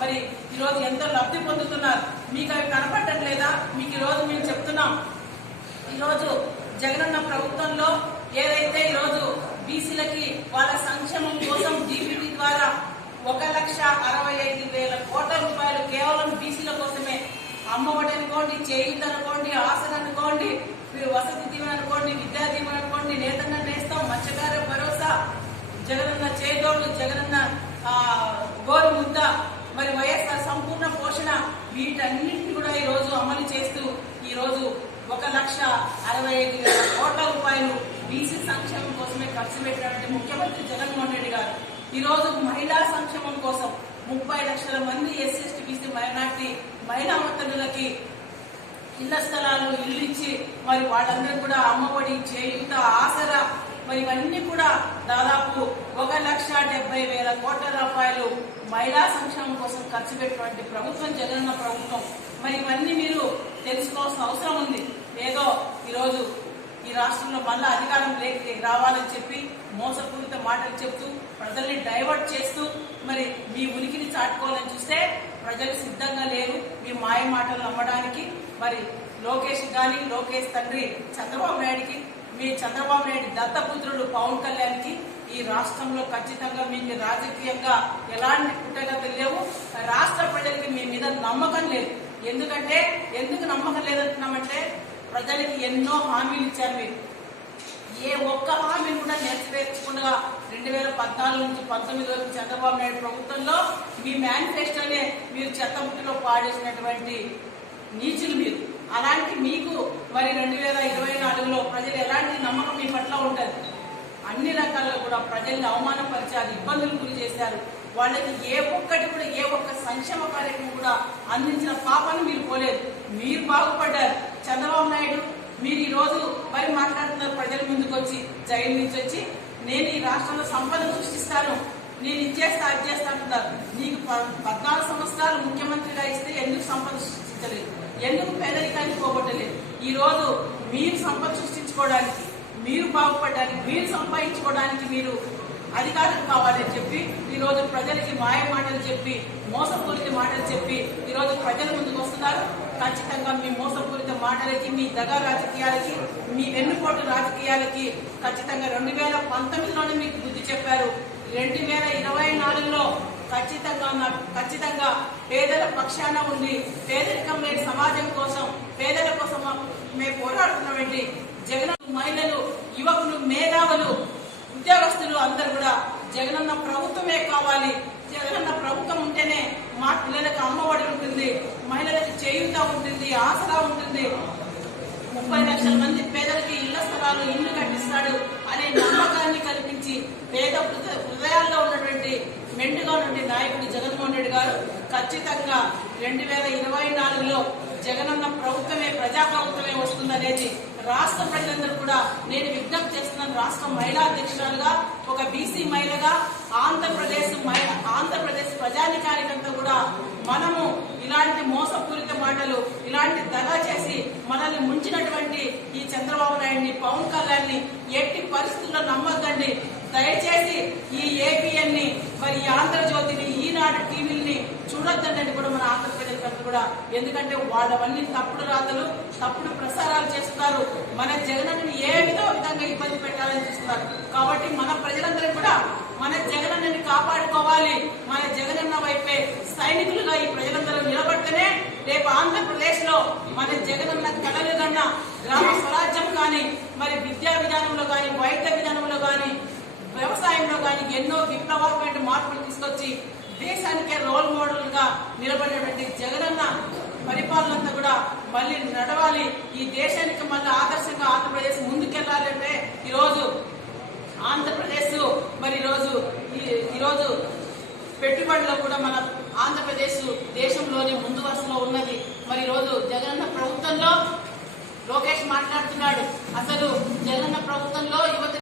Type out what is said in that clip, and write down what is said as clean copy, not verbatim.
మరి ఈరోజు ఎంతో లబ్ధి పొందుతున్నారు. మీకు అవి కనపడటం లేదా? మీకు ఈరోజు మేము చెప్తున్నాం. ఈరోజు జగనన్న ప్రభుత్వంలో ఏదైతే ఈరోజు బీసీలకి వాళ్ళ సంక్షేమం కోసం డీబీటీ ద్వారా 1,65,000 కోట్ల రూపాయలు కేవలం బీసీల కోసమే, అమ్మఒడి అనుకోండి, చేయూత అనుకోండి, ఆసన అనుకోండి, వసతి దీవెన అనుకోండి, విద్యా దీవెన అనుకోండి, నేతన్న నేస్తాం, మత్స్యకార భరోసా, జగనన్న చేదోడు, జగనన్న గోరు ముద్ద, మరి వైఎస్ఆర్ సంపూర్ణ పోషణ, వీటన్నింటినీ కూడా ఈరోజు అమలు చేస్తూ ఈరోజు 1,65,000 కోట్ల రూపాయలు బీసీ సంక్షేమం కోసమే ఖర్చు పెట్టినటువంటి ముఖ్యమంత్రి జగన్మోహన్ రెడ్డి గారు ఈరోజు మహిళా సంక్షేమం కోసం 30 లక్షల మంది ఎస్సీ ఎస్టీ బీసీ మైనార్టీ మహిళా మతనులకి ఇళ్ల స్థలాలు ఇల్లు ఇచ్చి మరి వాళ్ళందరూ కూడా అమ్మఒడి, చేయూత, ఆసరా, మరి ఇవన్నీ కూడా దాదాపు 1,70,000 కోట్ల రూపాయలు మహిళా సంక్షేమం కోసం ఖర్చు పెట్టినటువంటి ప్రభుత్వం జగనన్న ప్రభుత్వం. మరి ఇవన్నీ మీరు తెలుసుకోవాల్సిన అవసరం ఉంది. ఏదో ఈరోజు ఈ రాష్ట్రంలో మళ్ళా అధికారం రావాలని చెప్పి మోసపూరిత మాటలు చెప్తూ ప్రజల్ని డైవర్ట్ చేస్తూ మరి మీ ఉనికిని చాటుకోవాలని చూస్తే ప్రజలు సిద్ధంగా లేరు మీ మాయ మాటలు నమ్మడానికి. మరి లోకేష్ కానీ, లోకేష్ తండ్రి చంద్రబాబు నాయుడికి, మీ చంద్రబాబు నాయుడు దత్తపుత్రుడు పవన్ కళ్యాణ్కి ఈ రాష్ట్రంలో ఖచ్చితంగా మీకు రాజకీయంగా ఎలాంటి పుట్టగతులు లేవు. రాష్ట్ర ప్రజలకి మీ మీద నమ్మకం లేదు. ఎందుకంటే ఎందుకు నమ్మకం లేదంటున్నామంటే ప్రజలకి ఎన్నో హామీలు ఇచ్చారు. మీరు ఏ ఒక్క హామీని కూడా నెరవేర్చకుండా 2014 నుంచి 19 వరకు చంద్రబాబు నాయుడు ప్రభుత్వంలో మీ మేనిఫెస్టోనే మీరు చెత్తబుట్టిలో పాడేసినటువంటి నీచులు మీరు. అలాంటి మీకు మరి 2024లో ప్రజలు ఎలాంటి నమ్మకం మీ పట్ల ఉంటుంది? అన్ని రకాల్లో కూడా ప్రజల్ని అవమానపరిచారు, ఇబ్బందులు గురి చేశారు. వాళ్ళకి ఏ ఒక్కటి కూడా ఏ ఒక్క సంక్షేమ కార్యక్రమం కూడా అందించిన పాపాన్ని మీరు పోలేదు. మీరు బాగుపడ్డారు. చంద్రబాబు నాయుడు మీరు ఈ రోజు మరి మాట్లాడుతున్నారు ప్రజల ముందుకు వచ్చి, జైలు నుంచి వచ్చి నేను ఈ రాష్ట్రంలో సంపద సృష్టిస్తాను, నేను ఇచ్చేస్తా అది చేస్తా అంటున్నారు. నీకు 14 సంవత్సరాలు ముఖ్యమంత్రిగా ఇస్తే ఎందుకు సంపద సృష్టించలేదు? ఎందుకు పేదరికాన్ని పోగొట్టలేదు? ఈ రోజు మీరు సంపద సృష్టించుకోవడానికి, మీరు బాగుపడడానికి, మీరు సంపాదించుకోవడానికి మీరు అధికారం కావాలని చెప్పి ఈ రోజు ప్రజలకి మాయ మాటలు చెప్పి, మోసపూరిత మాటలు చెప్పి ఈ రోజు ప్రజల ముందుకు వస్తున్నారు. ఖచ్చితంగా మీ మోసపూరిత మాటలకి, మీ దగా రాజకీయాలకి, మీ వెన్నుపోటు రాజకీయాలకి ఖచ్చితంగా 2019లోనే మీకు బుద్ధి చెప్పారు. 2024లో ఖచ్చితంగా పేదల పక్షాన ఉండి పేదరికం లేని సమాజం కోసం, పేదల కోసం మేము పోరాడుతున్నటువంటి జగన్ మహిళలు, యువకులు, మేధావులు, ఉద్యోగస్తులు అందరూ కూడా జగనన్న ప్రభుత్వమే కావాలి. జగనన్న ప్రభుత్వం ఉంటేనే మా పిల్లలకు అమ్మఒడి ఉంటుంది, మహిళలకు చేయూత ఉంటుంది, ఆసరా ఉంటుంది, 30 లక్షల మంది పేదలకి ఇళ్ల స్థలాలు, ఇల్లు కట్టిస్తాడు అనే నమ్మకాన్ని కల్పించి పేద హృదయాల్లో ఉన్నటువంటి మెండుగా ఉన్నటువంటి నాయకుడు జగన్మోహన్ రెడ్డి గారు ఖచ్చితంగా 2024లో జగనన్న ప్రభుత్వమే, ప్రజా ప్రభుత్వమే వస్తుందనేది రాష్ట్ర ప్రజలందరూ కూడా నేను విజ్ఞప్తి చేస్తున్నాను. రాష్ట్ర మహిళా అధ్యక్షురాలుగా, ఒక బీసీ మహిళగా, ఆంధ్రప్రదేశ్ ప్రజానికానికంతా కూడా మనము ఇలాంటి మోసపూరిత మాటలు, ఇలాంటి దగా చేసి మనల్ని ముంచినటువంటి ఈ చంద్రబాబు నాయుడిని, పవన్ కళ్యాణ్ని ఎట్టి పరిస్థితుల్లో నమ్మొద్దండి. దయచేసి ఈ ఏపీఎన్ని, మరి ఈ ఆంధ్రజ్యోతిని, ఈనాడు టీవీని చూడొద్దండి కూడా మన ఆంధ్రప్రదేశ్ కూడా. ఎందుకంటే వాళ్ళవన్నీ తప్పుడు రాతలు, తప్పుడు ప్రసారాలు చేస్తున్నారు. మన జగనన్నని ఏ విధంగా ఇబ్బంది పెట్టాలని చూస్తున్నారు. కాబట్టి మన ప్రజలందరూ కూడా మన జగనన్నని కాపాడుకోవాలి. మన జగనన్న వైపే సైనికులుగా ఈ ప్రజలందరూ నిలబడితేనే రేపు ఆంధ్రప్రదేశ్ లో మన జగనన్న కళలు కన్నా గ్రామ స్వరాజ్యం కానీ, మరి విద్యా విధానంలో కానీ, వైద్య విధానంలో కానీ, వ్యవసాయంలో కానీ ఎన్నో విప్లవాత్మక మార్పులు తీసుకొచ్చి దేశానికే రోల్ మోడల్ గా నిలబడినటువంటి జగనన్న పరిపాలనంతా కూడా మళ్ళీ నడవాలి. ఈ దేశానికి మళ్ళీ ఆదర్శంగా ఆంధ్రప్రదేశ్ ముందుకెళ్లాలంటే ఈరోజు ఆంధ్రప్రదేశ్ మరి ఈరోజు పెట్టుబడిలో కూడా మన ఆంధ్రప్రదేశ్ దేశంలోనే ముందు వరుసలో ఉన్నది. మరి ఈరోజు జగనన్న ప్రభుత్వంలో లోకేష్ మాట్లాడుతున్నాడు, అసలు జగనన్న ప్రభుత్వంలో యువత